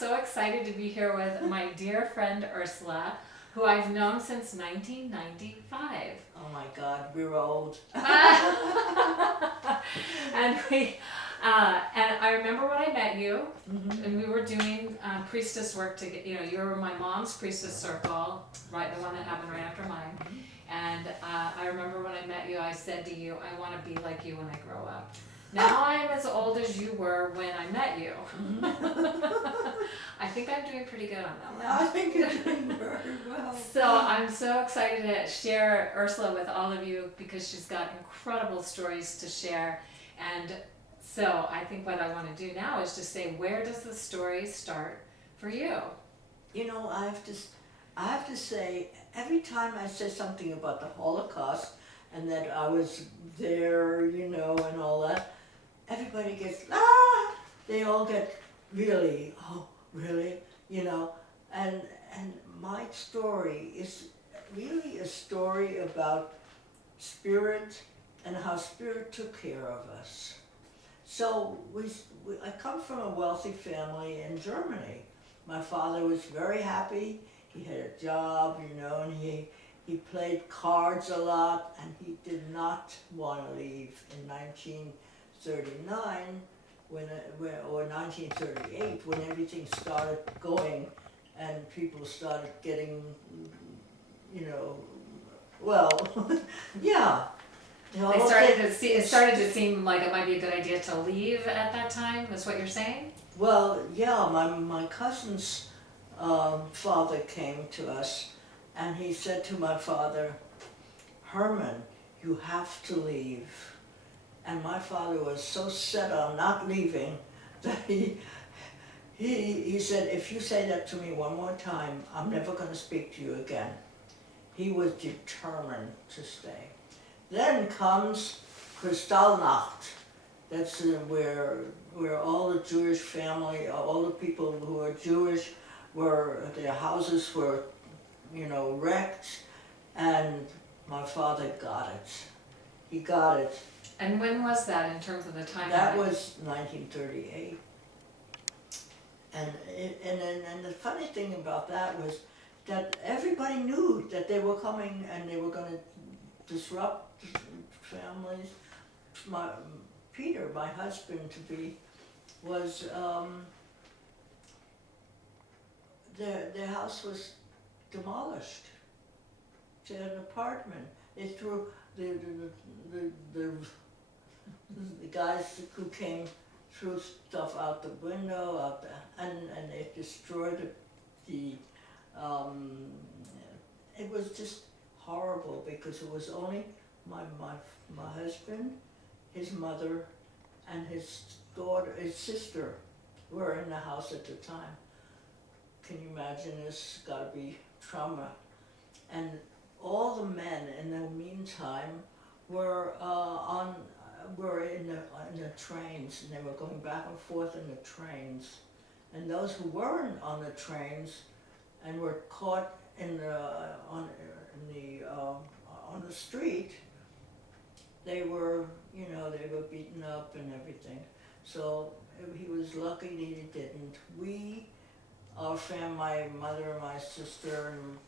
so excited to be here with my dear friend Ursela, who I've known since 1995. Oh my God, we're old. And I remember when I met you, and we were doing priestess work together. You know, you were my mom's priestess circle, right, the one that happened right after mine. And I remember when I met you, I said to you, I want to be like you when I grow up. Now I'm as old as you were when I met you. I think I'm doing pretty good on that one. I think you're doing very well. So I'm so excited to share Ursela with all of you because she's got incredible stories to share. And so I think what I want to do now is just say, where does the story start for you? You know, I have to say, every time I say something about the Holocaust and that I was there, you know, and all that, everybody gets, they all get really, oh, really, you know, and my story is really a story about spirit and how spirit took care of us. So I come from a wealthy family in Germany. My father was very happy. He had a job, you know, and he played cards a lot, and he did not want to leave in 1939 or 1938 when everything started going and people started getting, you know, well, yeah. You know, It started to seem like it might be a good idea to leave at that time, is what you're saying? Well, yeah, my cousin's father came to us, and he said to my father, Herman, you have to leave. And my father was so set on not leaving that he said, if you say that to me one more time, I'm never going to speak to you again. He was determined to stay. Then comes Kristallnacht. That's where all the Jewish family, all the people who are Jewish, their houses were, you know, wrecked, and my father got it. He got it. And when was that in terms of the timeline? That was 1938. And the funny thing about that was that everybody knew that they were coming and they were going to disrupt families. Peter, my husband to be, was their house was demolished. They had an apartment. They threw the guys who came threw stuff out the window, and they destroyed the. It was just horrible because it was only my husband, his mother, and his daughter, his sister, were in the house at the time. Can you imagine this? Got to be trauma. And all the men in the meantime were in the trains, and they were going back and forth in the trains. And those who weren't on the trains and were caught on the street, they were, you know, they were beaten up and everything. So he was lucky that he didn't. Our family, my mother and my sister, and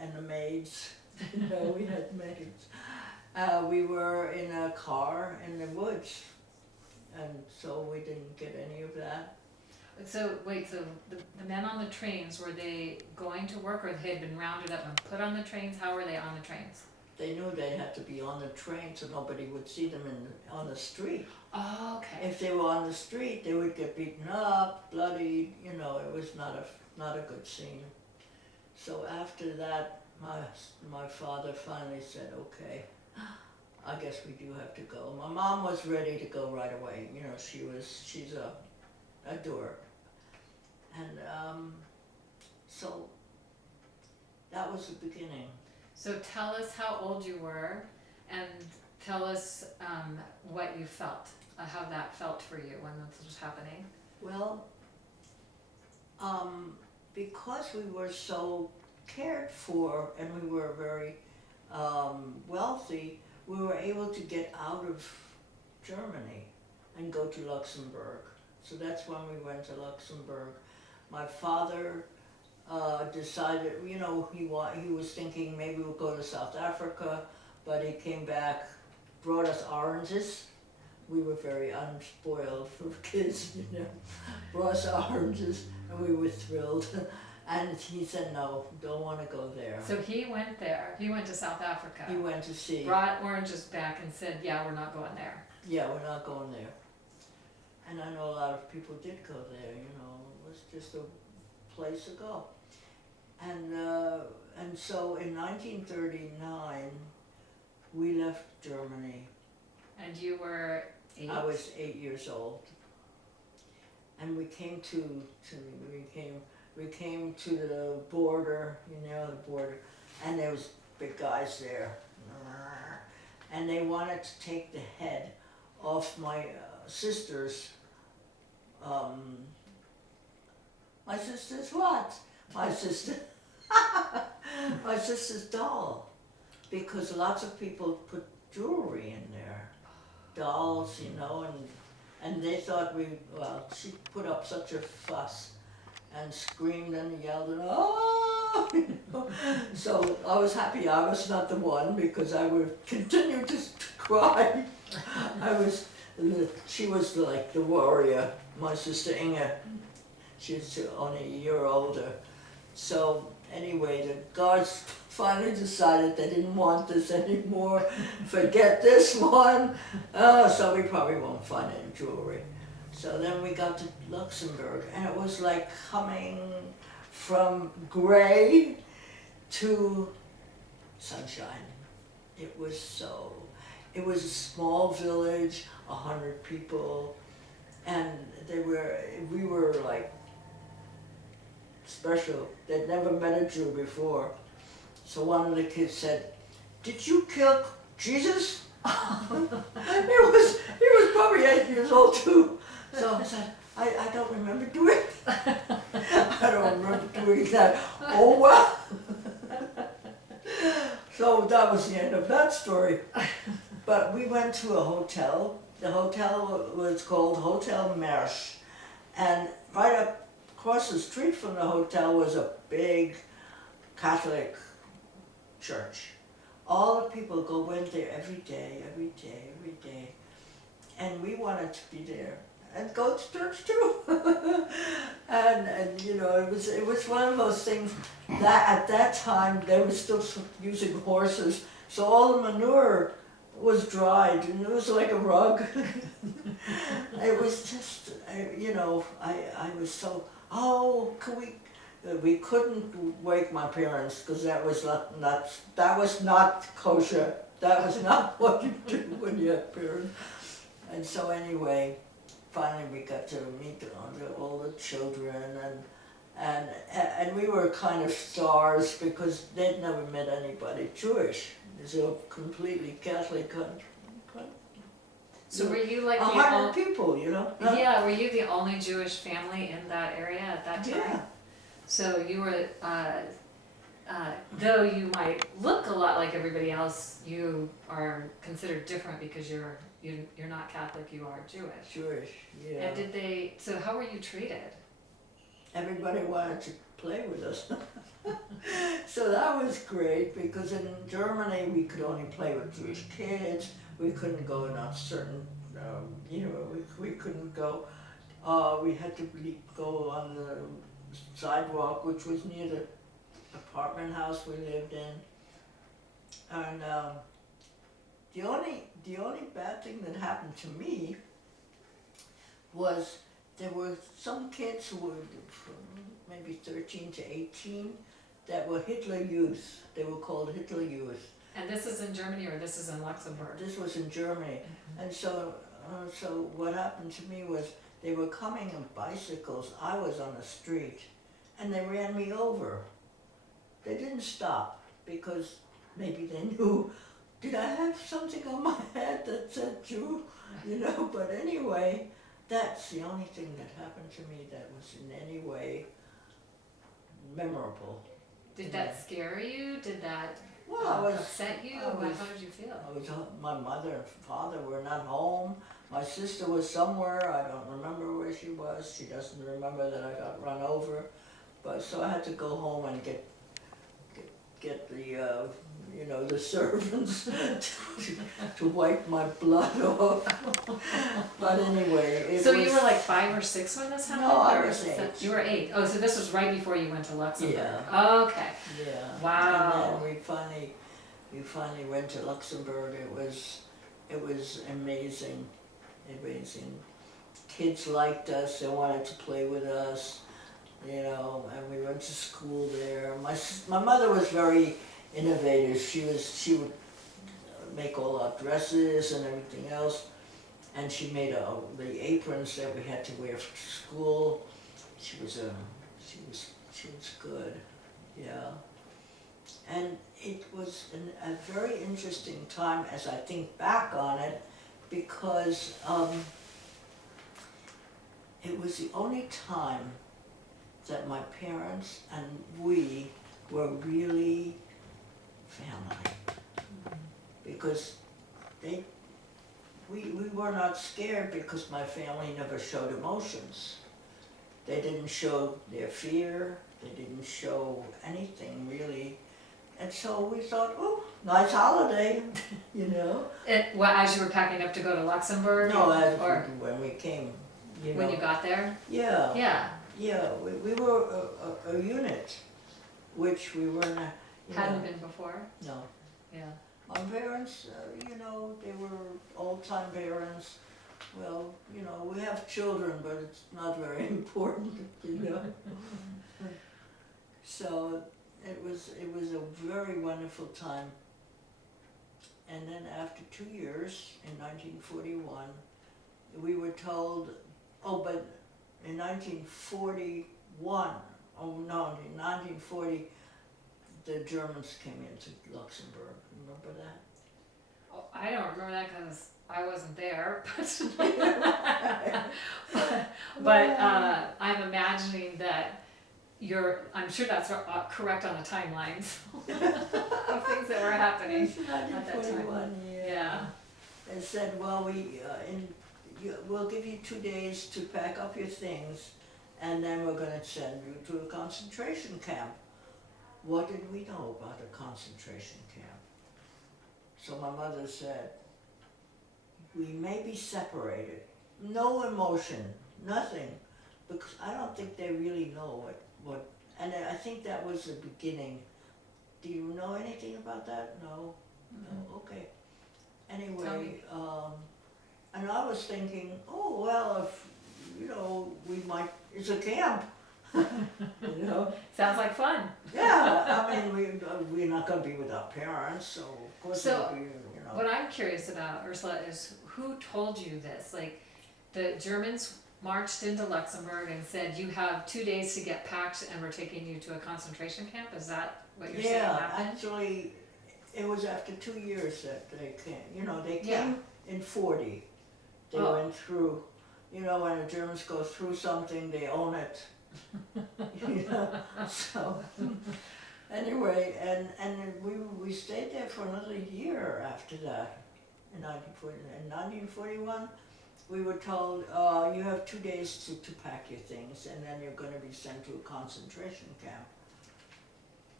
and the maids, you know, we had maids. We were in a car in the woods, and so we didn't get any of that. So wait, so the men on the trains, were they going to work, or they had been rounded up and put on the trains? How were they on the trains? They knew they had to be on the train so nobody would see them on the street. Oh, okay. If they were on the street, they would get beaten up, bloodied, you know, it was not a good scene. So after that, my father finally said, okay, I guess we do have to go. My mom was ready to go right away, you know, she's a doer. And so that was the beginning. So tell us how old you were, and tell us what you felt, how that felt for you when this was happening. Well, because we were so cared for and we were very wealthy, we were able to get out of Germany. and go to Luxembourg. So that's when we went to Luxembourg. My father decided, you know, he was thinking maybe we'll go to South Africa, but he came back, brought us oranges. We were very unspoiled for kids, you know. Brought us oranges, and we were thrilled. And he said, no, don't want to go there. So he went there. He went to South Africa. He went to see. Brought oranges back and said, yeah, we're not going there. Yeah, we're not going there. And I know a lot of people did go there, you know. It was just a place to go. And so in 1939, we left Germany. And you were 8? I was 8 years old. And we came we came to the border, you know, the border, and there was big guys there. And they wanted to take the head off my sister's, my sister's what? My sister, my sister's doll. Because lots of people put jewelry in there, dolls, you know, and they thought she put up such a fuss and screamed and yelled and oh, you know. So I was happy I was not the one because I would continue to cry. She was like the warrior, my sister Inge. She's only a year older. So anyway, the guards finally decided they didn't want this anymore. Forget this one. So we probably won't find any jewelry. So then we got to Luxembourg, and it was like coming from gray to sunshine. It was a small village, 100 people, and we were like special. They'd never met a Jew before. So one of the kids said, "Did you kill Jesus?" He was probably 8 years old too. So I said, I don't remember doing that. I don't remember doing that. Oh well. So that was the end of that story. But we went to a hotel. The hotel was called Hotel Mersch. And right up across the street from the hotel was a big Catholic church. All the people went there every day. And we wanted to be there and go to church too. and you know, it was one of those things that at that time they were still using horses, so all the manure was dried and it was like a rug. It was just, you know, I was so, we couldn't wake my parents because that was not kosher. That was not what you do when you have parents. And so anyway, finally we got to meet all the children, and we were kind of stars because they'd never met anybody Jewish. It's a completely Catholic country. So were you like 100 people, you know? Yeah, were you the only Jewish family in that area at that time? Yeah. So you were, though you might look a lot like everybody else, you are considered different because you're not Catholic, you are Jewish. Jewish, yeah. And so how were you treated? Everybody wanted to play with us. So that was great because in Germany we could only play with Jewish kids. We couldn't go in on certain, you know, we couldn't go. We had to go on the sidewalk, which was near the apartment house we lived in. And the only bad thing that happened to me was there were some kids who were maybe 13 to 18 that were Hitler Youth. They were called Hitler Youth. And this is in Germany or this is in Luxembourg? This was in Germany. Mm-hmm. And so what happened to me was they were coming on bicycles. I was on the street and they ran me over. They didn't stop because maybe they knew, did I have something on my head that said Jew? You know, but anyway, that's the only thing that happened to me that was in any way memorable. Did that scare you? Did that upset you? How did you feel? My mother and father were not home. My sister was somewhere, I don't remember where she was, she doesn't remember that I got run over. But, so I had to go home and get the, the servants to wipe my blood off. But anyway, it So was. you were like 5 or 6 when this happened? No, I or was is that- 8. You were 8. Oh, so this was right before you went to Luxembourg. Yeah. Okay. Yeah. Wow. And then we finally went to Luxembourg. It was amazing, amazing. Kids liked us. They wanted to play with us, and we went to school there. My mother was very innovative. She would make all our dresses and everything else, and she made the aprons that we had to wear for school. She was good, yeah. And it was a very interesting time as I think back on it, because it was the only time that my parents and we were really family. Because we were not scared, because my family never showed emotions. They didn't show their fear, they didn't show anything really. And so we thought, oh, nice holiday, Well, as you were packing up to go to Luxembourg? No, or when we came, when you got there? Yeah. Yeah. Yeah, we were a unit, which we were not, Hadn't been before? No. Yeah. My parents, they were old-time parents. Well, we have children, but it's not very important, So it was a very wonderful time. And then after 2 years, in 1941, we were told, but in 1941, in 1940, the Germans came into Luxembourg. Remember that? Oh, I don't remember that because I wasn't there, but I'm imagining that I'm sure that's correct on the timelines of things that were happening at that time. Yeah. They said, well, we'll give you 2 days to pack up your things, and then we're going to send you to a concentration camp. What did we know about a concentration camp? So my mother said, we may be separated. No emotion, nothing, because I don't think they really know what, and I think that was the beginning. Do you know anything about that? No? No, okay. Anyway, and I was thinking, oh, well, if, it's a camp, Sounds like fun. Yeah, I mean, we're not gonna be with our parents, so of course So, it'll be, What I'm curious about, Ursula, is who told you this? Like, the Germans marched into Luxembourg and said, you have 2 days to get packed and we're taking you to a concentration camp? Is that what you're saying happened? Yeah, actually, it was after 2 years that they came. They came Yeah. in 40. They went through, when the Germans go through something, they own it. So anyway, and we stayed there for another year after that. In 1940, in 1941, we were told, you have 2 days to pack your things, and then you're going to be sent to a concentration camp.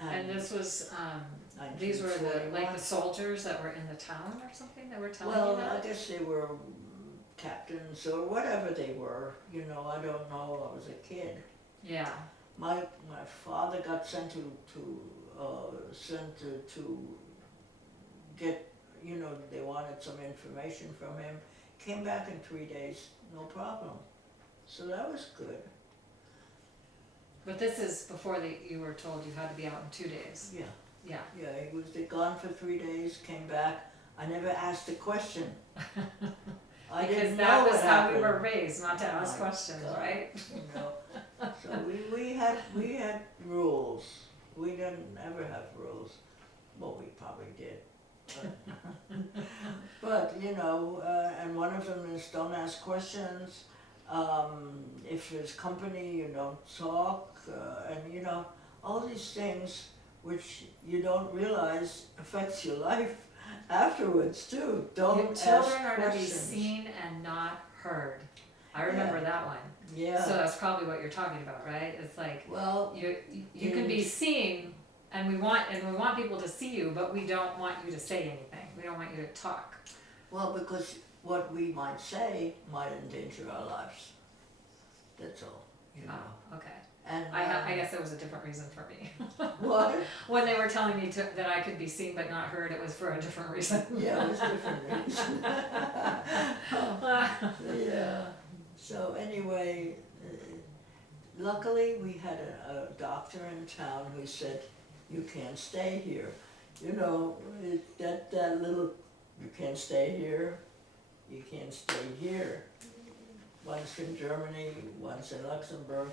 And this was, these were the soldiers that were in the town or something that were telling you that? Well, I guess they were captains or whatever they were, I don't know, I was a kid. Yeah. My father got sent to get, they wanted some information from him. Came back in 3 days, no problem. So that was good. But this is before you were told you had to be out in 2 days. Yeah. Yeah. Yeah, he was gone for 3 days, came back. I never asked a question. I Because didn't that know was what how we happened. were raised, not to Oh ask my questions, God. right? So we had rules. We didn't ever have rules. Well, we probably did. But and one of them is don't ask questions. If there's company, you don't talk, and all these things which you don't realize affects your life afterwards too. Don't ask Children are to be questions. seen and not heard. I remember that one. Yeah. So that's probably what you're talking about, right? It's like, Well, you can be seen, and we want people to see you, but we don't want you to say anything. We don't want you to talk. well, because what we might say might endanger our lives. That's all, you know. Oh, okay. And I guess there was a different reason for me. what? When they were telling me that I could be seen but not heard, it was for a different reason. Yeah, it was different reason. Yeah. So anyway, luckily we had a doctor in town who said, you can't stay here. You know, that little, you can't stay here, you can't stay here. Once in Germany, once in Luxembourg,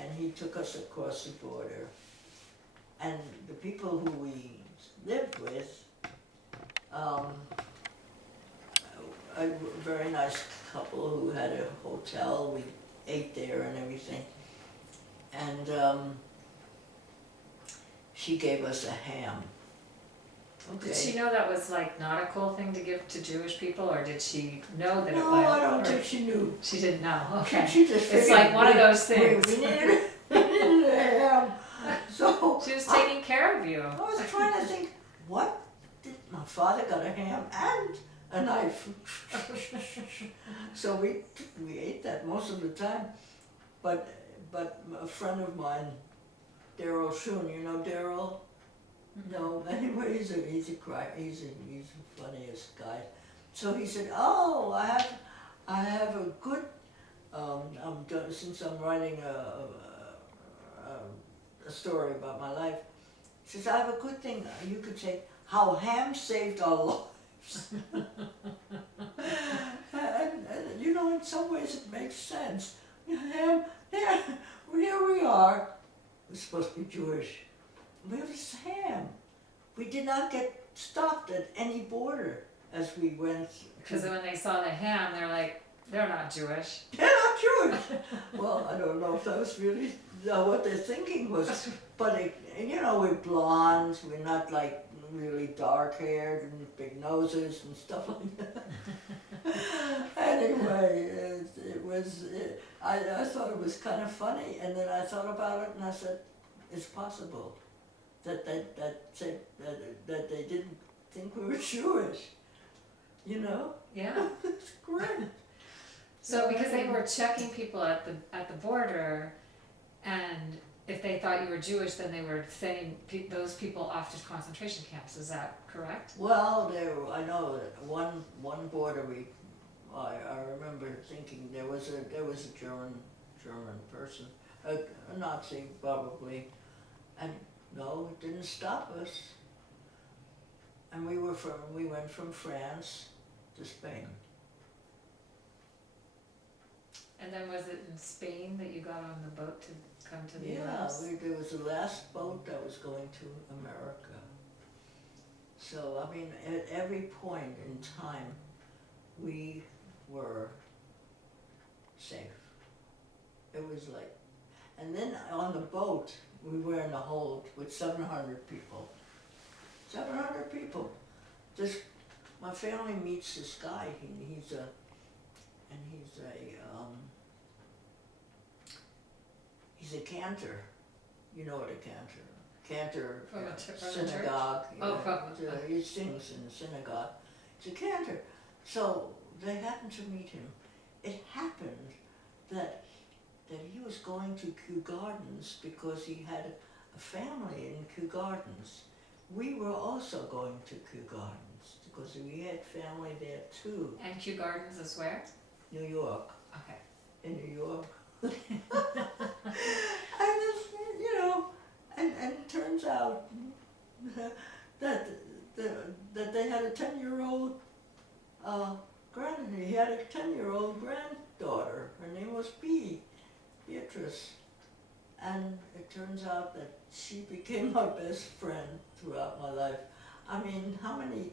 and he took us across the border. And the people who we lived with, a very nice couple who had a hotel, we ate there and everything. And she gave us a ham. Okay. Did she know that was like not a cool thing to give to Jewish people, or did she know that it was? No, I don't think she knew. She didn't know. Okay. She just It's figured like one of those things. We needed a ham. So She was taking care of you. I was trying to think, what did my father got a ham and a knife? So we ate that most of the time. But a friend of mine, Daryl Schoon, you know Daryl? No, anyway, he's the funniest guy. So he said, "Oh, I have a good. Since I'm writing a story about my life." He says, "I have a good thing. You could say how ham saved our lives." and you know, in some ways, it makes sense. Ham, yeah, here we are. We're supposed to be Jewish. We have this ham. We did not get stopped at any border as we went. Because when they saw the ham, they're like, they're not Jewish. They're not Jewish. Well, I don't know if that was really what their thinking was. But, you know, we're blonde. We're not like really dark haired and big noses and stuff like that. Anyway, I thought it was kind of funny. And then I thought about it and I said, it's possible that they didn't think we were Jewish, you know? Yeah. It's great. So because they were checking people at the border, and if they thought you were Jewish, then they were sending those people off to concentration camps. Is that correct? Well, I know that one border I remember thinking there was a German person, a Nazi probably, and no, it didn't stop us. And we went from France to Spain. And then was it in Spain that you got on the boat to come to the Yeah, US? there was the last boat that was going to America. So, I mean, at every point in time, we were safe. It was like, and then on the boat, we were in a hold with 700 people. 700 people. My family meets this guy, he's a cantor. You know what a cantor, From a church? synagogue. Oh, he sings in the synagogue. He's a cantor. So they happened to meet him. It happened that he was going to Kew Gardens because he had a family in Kew Gardens. We were also going to Kew Gardens because we had family there too. And Kew Gardens is where? New York. Okay. In New York. And it's, you know, and it turns out that they had a 10-year-old he had a 10-year-old granddaughter. Her name was Beatrice. And it turns out that she became my best friend throughout my life. I mean, how many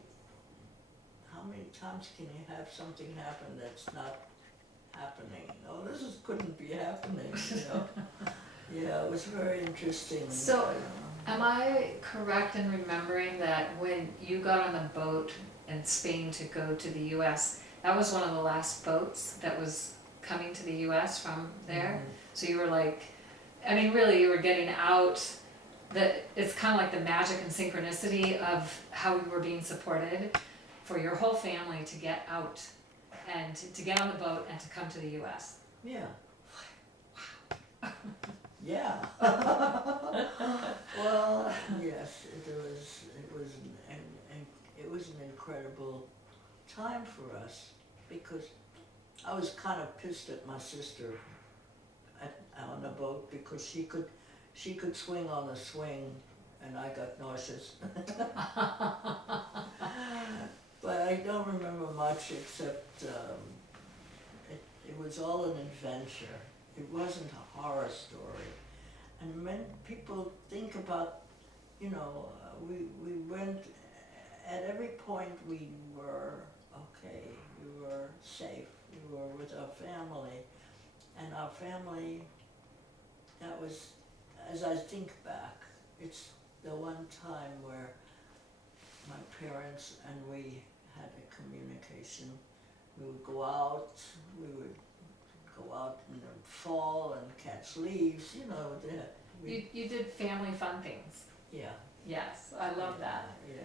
times can you have something happen that's not happening? No, couldn't be happening, you know. Yeah, it was very interesting. So, Am I correct in remembering that when you got on the boat in Spain to go to the US, that was one of the last boats that was coming to the US from there? So you were like, I mean, really, you were getting out, that it's kind of like the magic and synchronicity of how you were being supported for your whole family to get out and to get on the boat and to come to the US. Yeah. Yeah. Well, yes, it was an incredible time for us, because I was kind of pissed at my sister on the boat, because she could swing on a swing and I got nauseous. But I don't remember much except it was all an adventure. It wasn't a horror story. And when people think about, we went, at every point we were okay, we were safe, we were with our family. And our family, that was, as I think back, it's the one time where my parents and we had a communication. We would go out in the fall and catch leaves, You did family fun things. Yeah. Yes, I love that. Yeah.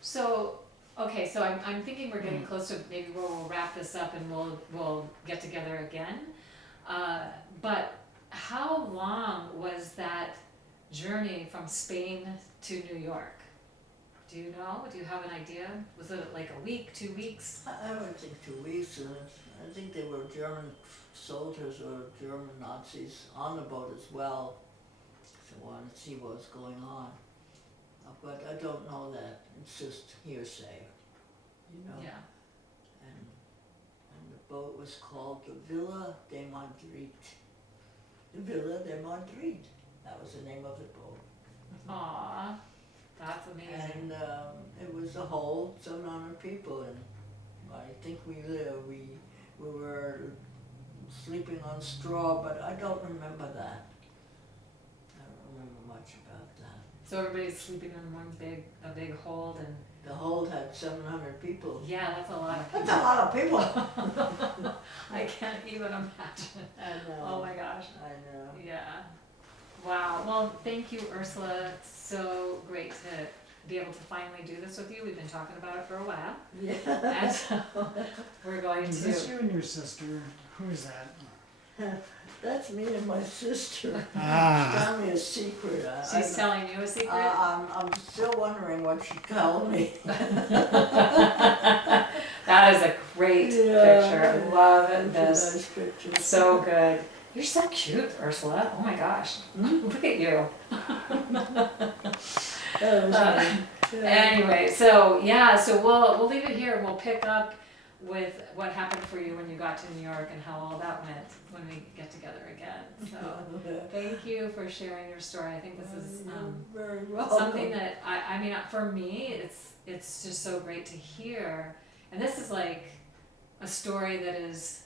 So, okay, so I'm thinking we're getting close to maybe where we'll wrap this up and we'll get together again. But how long was that journey from Spain to New York? Do you know? Do you have an idea? Was it like a week, 2 weeks? I would think 2 weeks. I think they were German soldiers or German Nazis on the boat as well. So I wanted to see what was going on. But I don't know that. It's just hearsay, Yeah. And the boat was called the Villa de Madrid. The Villa de Madrid. That was the name of the boat. Aw, that's amazing. And it was a whole 700 people, and I think we were sleeping on straw, but I don't remember that. I don't remember much about that. So everybody's sleeping in a big hold, and The hold had 700 people. yeah, that's a lot of people. That's a lot of people. I can't even imagine. I know. Oh my gosh. I know. Yeah. Wow. Well, thank you, Ursula. It's so great to be able to finally do this with you. We've been talking about it for a while. Yeah. And so we're going Is to. this you and your sister? Who is that? That's me and my sister. Ah. Tell me a secret. She's telling you a secret? I'm still wondering what she told me. That is a great picture. I love this. Nice picture. So good. You're so cute, Ursula. Oh my gosh. Look at you. That was nice. Anyway, so yeah, so we'll leave it here. We'll pick up with what happened for you when you got to New York and how all that went when we get together again. So thank you for sharing your story. I think this is You're very welcome. something that I mean, for me, it's just so great to hear. And this is like a story that is,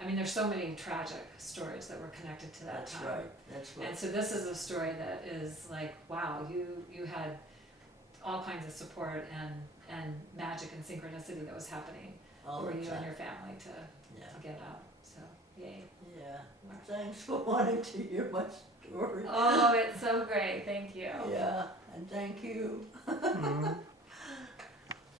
I mean, there's so many tragic stories that were connected to that That's time. right. That's right. And so this is a story that is like, wow, you had all kinds of support and magic and synchronicity that was happening All for the you time. and your family to Yeah. get out. So yay. Yeah. Well, thanks for wanting to hear my story. Oh, it's so great. Thank you. Yeah. And thank you. Mhm.